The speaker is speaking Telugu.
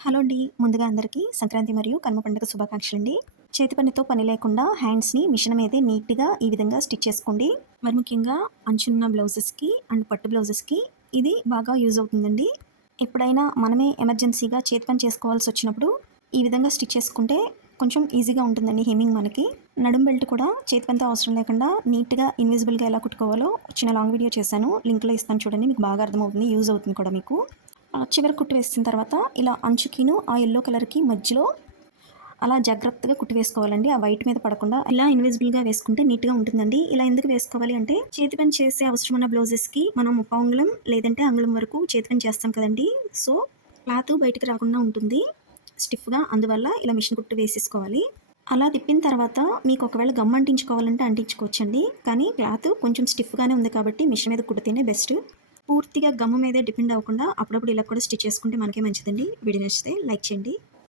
హలో అండి. ముందుగా అందరికీ సంక్రాంతి మరియు కనుమ పండుగ శుభాకాంక్షలండి. చేతి పనితో పని లేకుండా హ్యాండ్స్‌ని మిషన్ మీదే నీట్‌గా ఈ విధంగా స్టిచ్ చేసుకోండి. మరి ముఖ్యంగా అంచున్న బ్లౌజెస్‌కి అండ్ పట్టు బ్లౌజెస్‌కి ఇది బాగా యూజ్ అవుతుందండి. ఎప్పుడైనా మనమే ఎమర్జెన్సీగా చేతి పని చేసుకోవాల్సొచ్చినప్పుడు ఈ విధంగా స్టిచ్ చేసుకుంటే కొంచెం ఈజీగా ఉంటుందండి హెమ్మింగ్ మనకి. నడుం బెల్ట్ కూడా చేతి పనితో అవసరం లేకుండా నీట్‌గా ఇన్విజిబుల్‌గా ఎలా కుట్టుకోవాలో చిన్న లాంగ్ వీడియో చేశాను. లింక్‌లో ఇస్తాను చూడండి. మీకు బాగా అర్థమవుతుంది. యూజ్ అవుతుంది కూడా మీకు. చివర కుట్టు వేసిన తర్వాత ఇలా అంచుకిను ఆ యెల్లో కలర్‌కి మధ్యలో అలా జాగ్రత్తగా కుట్టు వేసుకోవాలండి. ఆ వైట్ మీద పడకుండా ఇలా ఇన్విజిబుల్‌గా వేసుకుంటే నీట్‌గా ఉంటుందండి. ఇలా ఎందుకు వేసుకోవాలి అంటే చేతి పని చేసే అవసరం ఉన్న బ్లౌజెస్‌కి మనం ముప్పావు అంగుళం లేదంటే అంగుళం వరకు చేతి పని చేస్తాం కదండీ! సో, క్లాత్ బయటికి రాకుండా ఉంటుంది స్టిఫ్‌గా. అందువల్ల ఇలా మిషన్ కుట్టు వేసేసుకోవాలి. అలా తిప్పిన తర్వాత మీకు ఒకవేళ గమ్ అంటించుకోవాలంటే అంటించుకోవచ్చండి. కానీ క్లాత్ కొంచెం స్టిఫ్‌గానే ఉంది కాబట్టి మిషన్ మీద కుడితేనే బెస్ట్. పూర్తిగా గమ్ మీదే డిపెండ్ అవ్వకుండా అప్పుడప్పుడు ఇలా కూడా స్టిచ్ చేసుకుంటే మనకే మంచిదండి. వీడియో నచ్చితే లైక్ చేయండి.